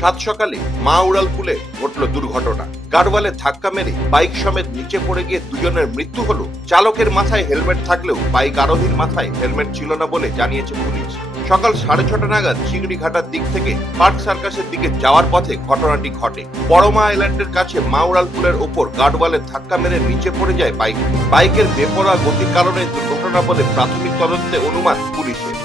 সাত সকালে মা উড়ালপুলে ঘটল দুর্ঘটনা। গার্ডওয়ালে ধাক্কা মেরে বাইক সমেত নিচে পড়ে গিয়ে দুজনের মৃত্যু হলো। চালকের মাথায় হেলমেট থাকলেও বাইক আরোহীর মাথায় হেলমেট ছিল না বলে জানিয়েছে পুলিশ। সকাল 6:30 নাগাদ চিংড়িঘাটার দিক থেকে পার্ক সার্কাসের দিকে যাওয়ার পথে ঘটনাটি ঘটে। বড়মা আইল্যান্ডের কাছে মা উড়ালপুলের ওপর গার্ডওয়ালে ধাক্কা মেরে নিচে পড়ে যায় বাইক। বাইকের বেপরোয়া গতির কারণে দুর্ঘটনা বলে প্রাথমিক তদন্তে অনুমান পুলিশের।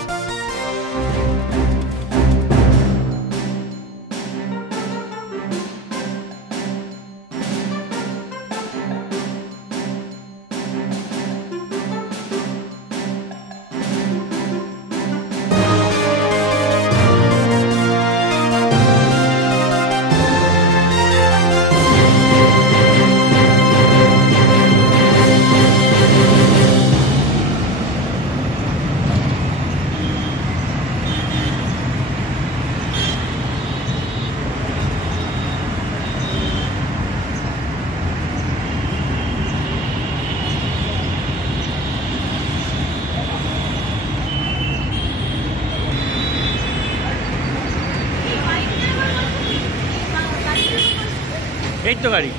এই তো গাড়ি।